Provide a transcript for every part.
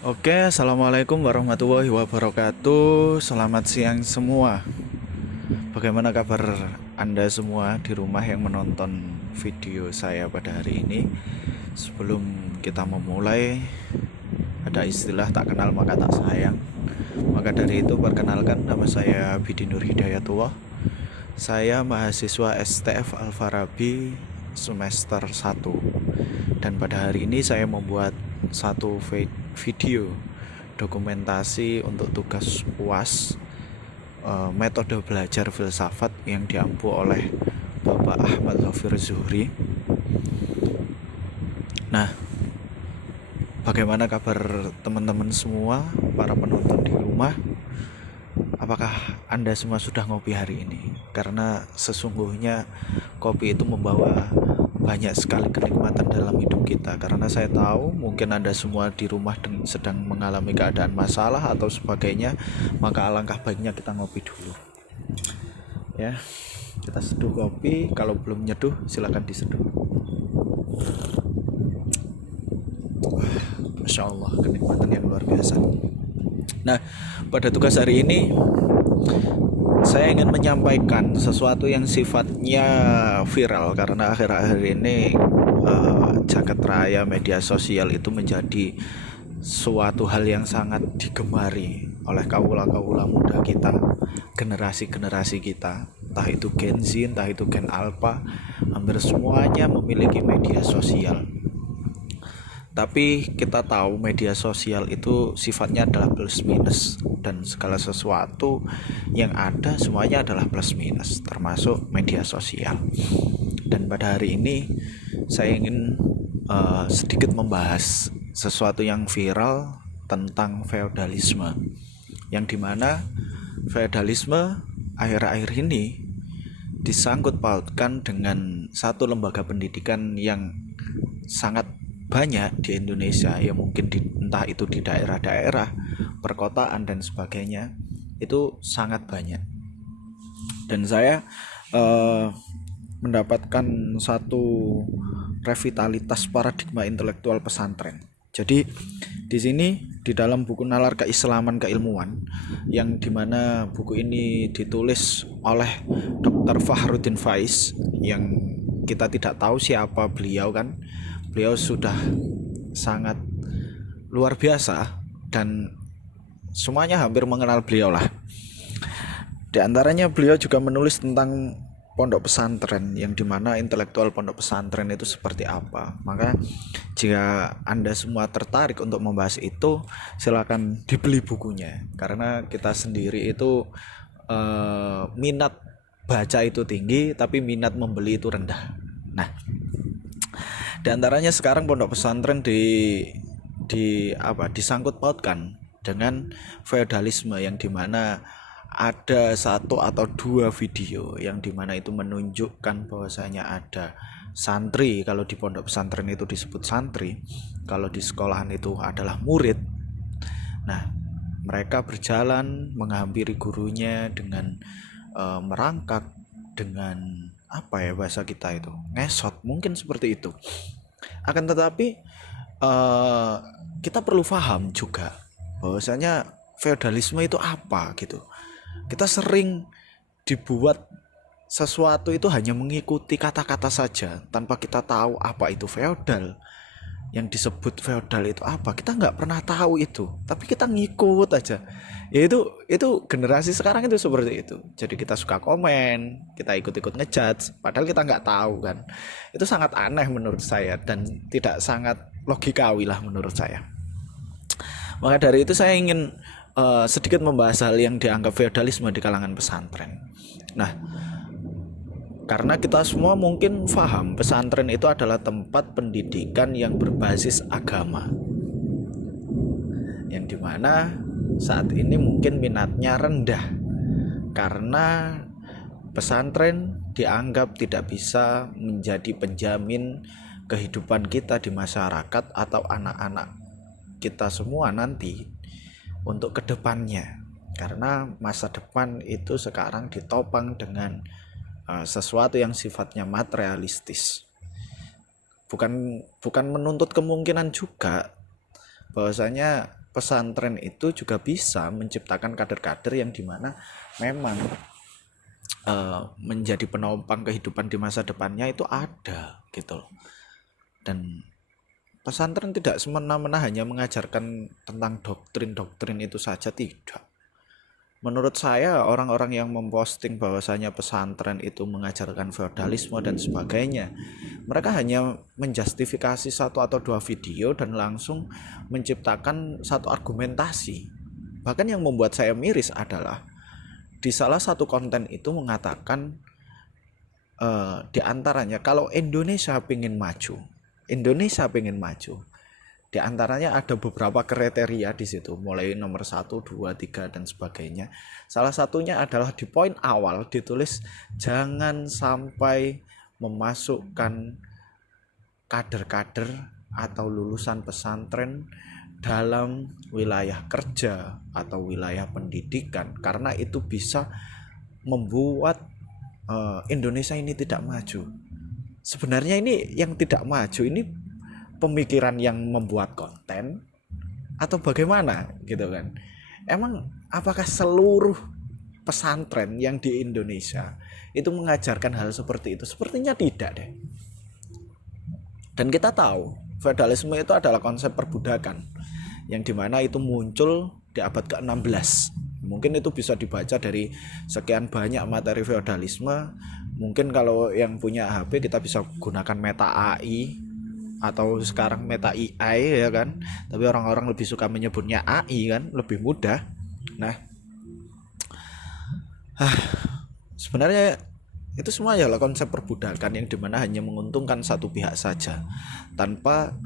Oke, assalamualaikum warahmatullahi wabarakatuh. Selamat siang semua. Bagaimana kabar Anda semua di rumah yang menonton video saya pada hari ini? Sebelum kita memulai, ada istilah tak kenal maka tak sayang. Maka dari itu perkenalkan, nama saya Bidi Nur Hidayatullah. Saya mahasiswa STF Al-Farabi semester 1. Dan pada hari ini saya membuat satu video dokumentasi untuk tugas UAS, metode belajar filsafat yang diampu oleh Bapak Ahmad Dhafir Zuhri. Nah, bagaimana kabar teman-teman semua, para penonton di rumah? Apakah Anda semua sudah ngopi hari ini? Karena sesungguhnya kopi itu membawa banyak sekali kenikmatan dalam hidup kita. Karena saya tahu mungkin Anda semua di rumah sedang mengalami keadaan masalah atau sebagainya, maka alangkah baiknya kita ngopi dulu. Ya, kita seduh kopi. Kalau belum nyeduh, silakan diseduh. Masya Allah, kenikmatan yang luar biasa. Nah, pada tugas hari ini saya ingin menyampaikan sesuatu yang sifatnya viral karena akhir-akhir ini jagat raya media sosial itu menjadi suatu hal yang sangat digemari oleh kaula-kaula muda kita, generasi-generasi kita, entah itu Gen Z, entah itu Gen Alpha, hampir semuanya memiliki media sosial. Tapi kita tahu media sosial itu sifatnya adalah plus minus, dan segala sesuatu yang ada semuanya adalah plus minus, termasuk media sosial. Dan pada hari ini saya ingin sedikit membahas sesuatu yang viral tentang feodalisme, yang dimana feodalisme akhir-akhir ini disangkut pautkan dengan satu lembaga pendidikan yang sangat banyak di Indonesia, ya mungkin entah itu di daerah-daerah, perkotaan dan sebagainya, itu sangat banyak. Dan saya mendapatkan satu revitalitas paradigma intelektual pesantren. Jadi di sini di dalam buku Nalar Keislaman Keilmuan, yang dimana buku ini ditulis oleh Dr. Fahrudin Faiz, yang kita tidak tahu siapa beliau kan. Beliau sudah sangat luar biasa dan semuanya hampir mengenal beliau lah. Di antaranya beliau juga menulis tentang pondok pesantren, yang dimana intelektual pondok pesantren itu seperti apa. Maka jika Anda semua tertarik untuk membahas itu, silakan dibeli bukunya, karena kita sendiri itu minat baca itu tinggi, tapi minat membeli itu rendah. Nah, di antaranya sekarang pondok pesantren disangkut pautkan dengan feodalisme, yang dimana ada satu atau dua video yang dimana itu menunjukkan bahwasanya ada santri. Kalau di pondok pesantren itu disebut santri, kalau di sekolahan itu adalah murid. Nah, mereka berjalan menghampiri gurunya dengan merangkak, dengan apa ya bahasa kita itu, ngesot, mungkin seperti itu. Akan tetapi uh, kita perlu paham juga bahwasanya feodalisme itu apa gitu. Kita sering dibuat sesuatu itu hanya mengikuti kata-kata saja tanpa kita tahu apa itu feodal. Yang disebut feodal itu apa, kita nggak pernah tahu itu, tapi kita ngikut aja. Ya itu generasi sekarang itu seperti itu. Jadi kita suka komen, kita ikut-ikut ngejudge, padahal kita nggak tahu kan. Itu sangat aneh menurut saya dan tidak sangat logikawi lah menurut saya. Maka dari itu saya ingin sedikit membahas hal yang dianggap feodalisme di kalangan pesantren. Nah, karena kita semua mungkin paham pesantren itu adalah tempat pendidikan yang berbasis agama, yang dimana saat ini mungkin minatnya rendah karena pesantren dianggap tidak bisa menjadi penjamin kehidupan kita di masyarakat atau anak-anak kita semua nanti untuk kedepannya, karena masa depan itu sekarang ditopang dengan sesuatu yang sifatnya materialistis. Bukan menuntut kemungkinan juga bahwasanya pesantren itu juga bisa menciptakan kader-kader yang dimana memang menjadi penopang kehidupan di masa depannya itu ada gitu loh. Dan pesantren tidak semena-mena hanya mengajarkan tentang doktrin-doktrin itu saja, tidak. Menurut saya orang-orang yang memposting bahwasanya pesantren itu mengajarkan feodalisme dan sebagainya, mereka hanya menjustifikasi satu atau dua video dan langsung menciptakan satu argumentasi. Bahkan yang membuat saya miris adalah di salah satu konten itu mengatakan di antaranya kalau Indonesia pengen maju, di antaranya ada beberapa kriteria di situ, mulai nomor 1, 2, 3 dan sebagainya. Salah satunya adalah di poin awal ditulis jangan sampai memasukkan kader-kader atau lulusan pesantren dalam wilayah kerja atau wilayah pendidikan, karena itu bisa membuat Indonesia ini tidak maju. Sebenarnya ini yang tidak maju ini pemikiran yang membuat konten atau bagaimana gitu kan. Emang apakah seluruh pesantren yang di Indonesia itu mengajarkan hal seperti itu? Sepertinya tidak deh. Dan kita tahu feodalisme itu adalah konsep perbudakan yang dimana itu muncul di abad ke-16. Mungkin itu bisa dibaca dari sekian banyak materi feodalisme. Mungkin kalau yang punya HP kita bisa gunakan Meta AI atau sekarang Meta AI ya kan, tapi orang-orang lebih suka menyebutnya AI kan, lebih mudah. Nah, sebenarnya itu semua adalah konsep perbudakan yang dimana hanya menguntungkan satu pihak saja tanpa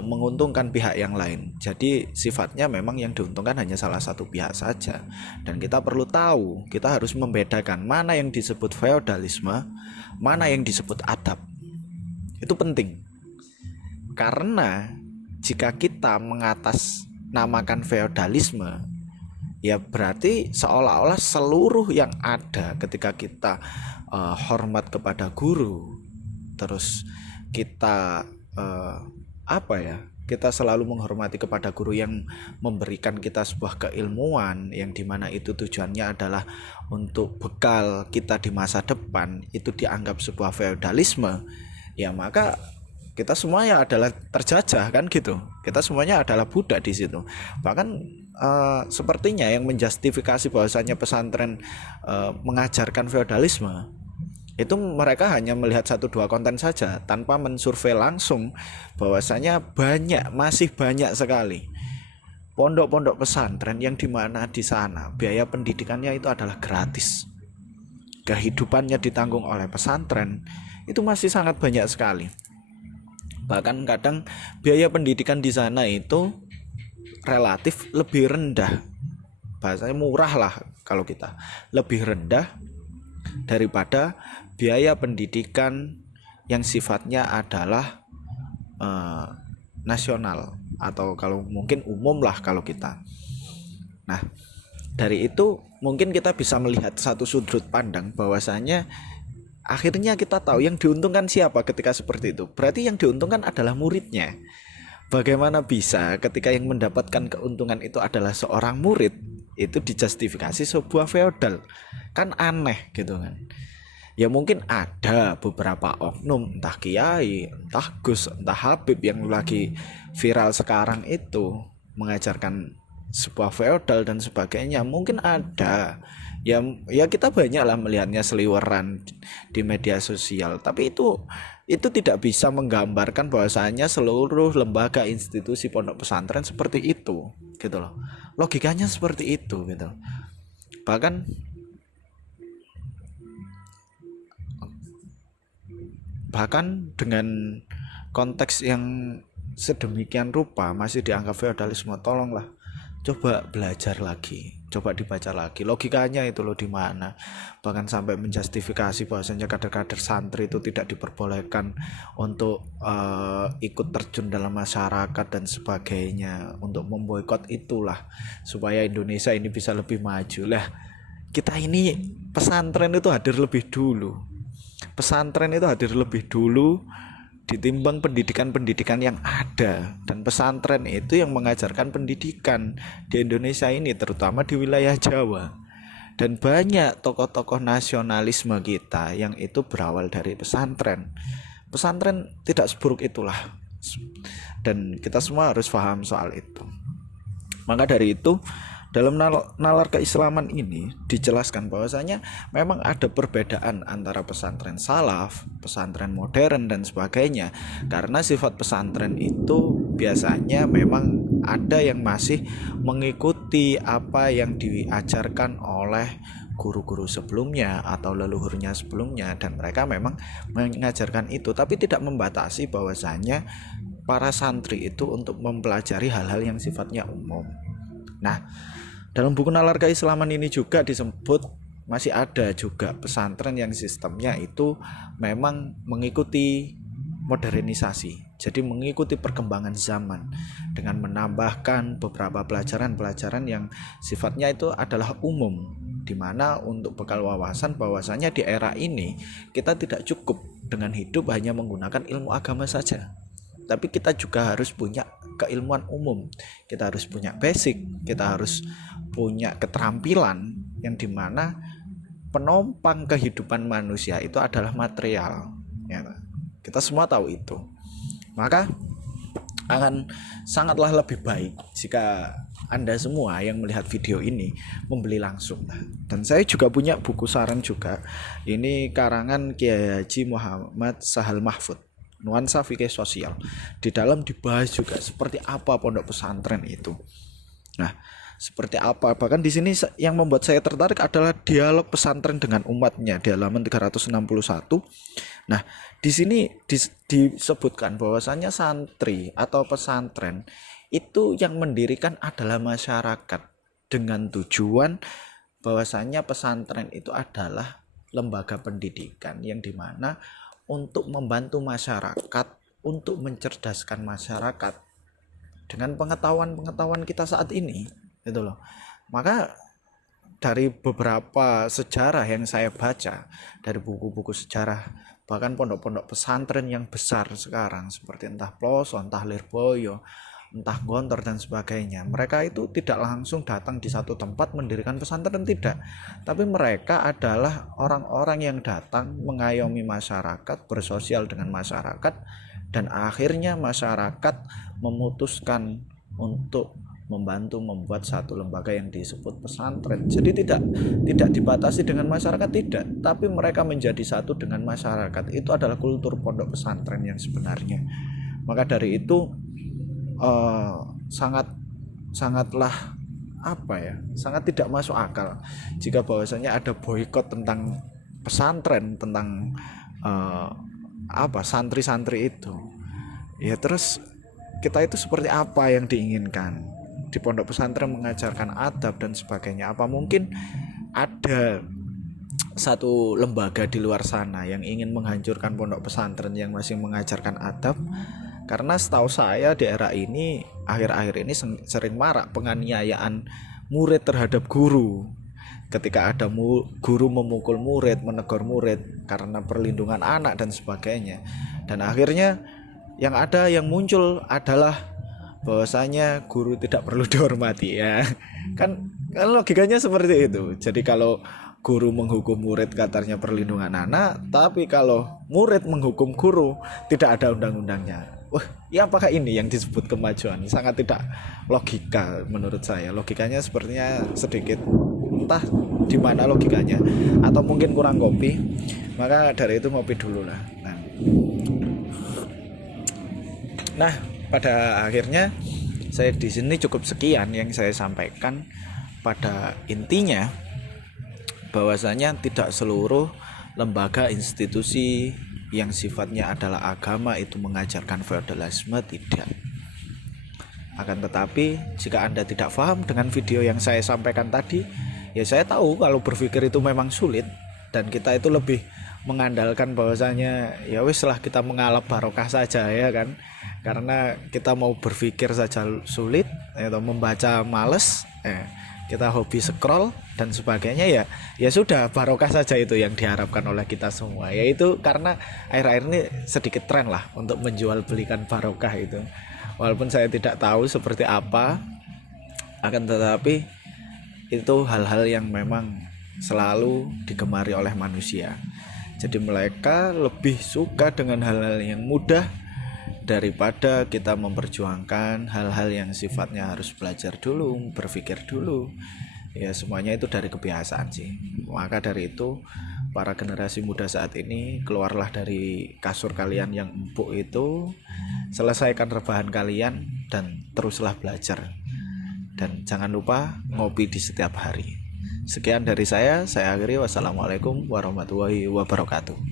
menguntungkan pihak yang lain. Jadi sifatnya memang yang diuntungkan hanya salah satu pihak saja. Dan kita perlu tahu, kita harus membedakan mana yang disebut feodalisme, mana yang disebut adab. Itu penting. Karena jika kita mengatasnamakan feodalisme, ya berarti seolah-olah seluruh yang ada ketika kita hormat kepada guru, terus kita kita selalu menghormati kepada guru yang memberikan kita sebuah keilmuan yang dimana itu tujuannya adalah untuk bekal kita di masa depan, itu dianggap sebuah feodalisme, ya maka kita semuanya adalah terjajah kan gitu. Kita semuanya adalah budak di situ. Bahkan sepertinya yang menjustifikasi bahwasanya pesantren mengajarkan feodalisme itu mereka hanya melihat 1-2 konten saja tanpa mensurvei langsung bahwasanya masih banyak sekali pondok-pondok pesantren yang dimana di sana biaya pendidikannya itu adalah gratis. Kehidupannya ditanggung oleh pesantren itu masih sangat banyak sekali. Bahkan kadang biaya pendidikan di sana itu relatif lebih rendah, bahasanya murah lah kalau kita, lebih rendah daripada biaya pendidikan yang sifatnya adalah nasional atau kalau mungkin umum lah kalau kita. Nah, dari itu mungkin kita bisa melihat satu sudut pandang bahwasanya akhirnya kita tahu yang diuntungkan siapa ketika seperti itu. Berarti yang diuntungkan adalah muridnya. Bagaimana bisa ketika yang mendapatkan keuntungan itu adalah seorang murid, itu dijustifikasi sebuah feodal? Kan aneh gitu kan. Ya mungkin ada beberapa oknum, entah kiai, entah gus, entah habib yang lagi viral sekarang itu mengajarkan sebuah feodal dan sebagainya. Mungkin ada. Ya kita banyaklah melihatnya seliweran di media sosial, tapi itu tidak bisa menggambarkan bahwasanya seluruh lembaga institusi pondok pesantren seperti itu gitu loh. Logikanya seperti itu gitu. Bahkan dengan konteks yang sedemikian rupa masih dianggap feodalisme. Tolonglah coba belajar lagi, coba dibaca lagi logikanya itu loh di mana. Bahkan sampai menjustifikasi bahwasanya kader-kader santri itu tidak diperbolehkan untuk ikut terjun dalam masyarakat dan sebagainya, untuk memboikot itulah supaya Indonesia ini bisa lebih maju. Lah kita ini pesantren itu hadir lebih dulu ditimbang pendidikan-pendidikan yang ada. Dan pesantren itu yang mengajarkan pendidikan di Indonesia ini, terutama di wilayah Jawa. Dan banyak tokoh-tokoh nasionalisme kita yang itu berawal dari pesantren. Pesantren tidak seburuk itulah, dan kita semua harus paham soal itu. Maka dari itu, dalam nalar keislaman ini dijelaskan bahwasanya memang ada perbedaan antara pesantren salaf, pesantren modern dan sebagainya. Karena sifat pesantren itu biasanya memang ada yang masih mengikuti apa yang diajarkan oleh guru-guru sebelumnya atau leluhurnya sebelumnya, dan mereka memang mengajarkan itu, tapi tidak membatasi bahwasanya para santri itu untuk mempelajari hal-hal yang sifatnya umum. Nah, dalam buku Nalar Keislaman ini juga disebut masih ada juga pesantren yang sistemnya itu memang mengikuti modernisasi. Jadi mengikuti perkembangan zaman dengan menambahkan beberapa pelajaran-pelajaran yang sifatnya itu adalah umum, di mana untuk bekal wawasan bahwasanya di era ini kita tidak cukup dengan hidup hanya menggunakan ilmu agama saja. Tapi kita juga harus punya keilmuan umum, kita harus punya basic, kita harus punya keterampilan yang dimana penopang kehidupan manusia itu adalah material ya. Kita semua tahu itu. Maka akan sangatlah lebih baik jika Anda semua yang melihat video ini membeli langsung. Dan saya juga punya buku saran juga. Ini karangan Kiai Haji Muhammad Sahal Mahfud, Nuansa Fikih Sosial. Di dalam dibahas juga seperti apa pondok pesantren itu. Nah, seperti apa? Bahkan di sini yang membuat saya tertarik adalah dialog pesantren dengan umatnya di halaman 361. Nah, di sini disebutkan bahwasanya santri atau pesantren itu yang mendirikan adalah masyarakat, dengan tujuan bahwasanya pesantren itu adalah lembaga pendidikan yang dimana untuk membantu masyarakat, untuk mencerdaskan masyarakat dengan pengetahuan kita saat ini, gitu loh. Maka dari beberapa sejarah yang saya baca, dari buku-buku sejarah, bahkan pondok-pondok pesantren yang besar sekarang seperti entah Ploso, entah Lirboyo, entah Gontor dan sebagainya, mereka itu tidak langsung datang di satu tempat mendirikan pesantren, tidak, tapi mereka adalah orang-orang yang datang mengayomi masyarakat, bersosial dengan masyarakat, dan akhirnya masyarakat memutuskan untuk membantu membuat satu lembaga yang disebut pesantren. Jadi tidak dibatasi dengan masyarakat, tidak, tapi mereka menjadi satu dengan masyarakat. Itu adalah kultur pondok pesantren yang sebenarnya. Maka dari itu sangatlah sangat tidak masuk akal jika bahwasanya ada boikot tentang pesantren, tentang santri-santri itu. Ya terus kita itu seperti apa yang diinginkan? Di pondok pesantren mengajarkan adab dan sebagainya. Apa mungkin ada satu lembaga di luar sana yang ingin menghancurkan pondok pesantren yang masih mengajarkan adab? Karena setahu saya di era ini, akhir-akhir ini sering marak penganiayaan murid terhadap guru. Ketika ada guru memukul murid, menegur murid karena perlindungan anak dan sebagainya. Dan akhirnya yang muncul adalah bahwasanya guru tidak perlu dihormati ya. Kan logikanya seperti itu. Jadi kalau guru menghukum murid katanya perlindungan anak, tapi kalau murid menghukum guru tidak ada undang-undangnya. Wah, ya apakah ini yang disebut kemajuan? Sangat tidak logika menurut saya. Logikanya sepertinya sedikit entah di mana logikanya, atau mungkin kurang kopi. Maka dari itu ngopi dulu lah. Nah, pada akhirnya saya di sini cukup sekian yang saya sampaikan. Pada intinya bahwasanya tidak seluruh lembaga institusi yang sifatnya adalah agama itu mengajarkan feodalisme, tidak. Akan tetapi jika Anda tidak paham dengan video yang saya sampaikan tadi, ya saya tahu kalau berpikir itu memang sulit, dan kita itu lebih mengandalkan bahwasanya ya wis lah kita mengalap barokah saja ya kan, karena kita mau berpikir saja sulit atau membaca males, kita hobi scroll dan sebagainya, ya ya sudah, barokah saja itu yang diharapkan oleh kita semua. Yaitu karena akhir-akhir ini sedikit tren lah untuk menjual belikan barokah itu, walaupun saya tidak tahu seperti apa, akan tetapi itu hal-hal yang memang selalu digemari oleh manusia. Jadi mereka lebih suka dengan hal-hal yang mudah daripada kita memperjuangkan hal-hal yang sifatnya harus belajar dulu, berpikir dulu. Ya semuanya itu dari kebiasaan sih. Maka dari itu para generasi muda saat ini, keluarlah dari kasur kalian yang empuk itu, selesaikan rebahan kalian dan teruslah belajar. Dan jangan lupa ngopi di setiap hari. Sekian dari saya akhiri. Wassalamualaikum warahmatullahi wabarakatuh.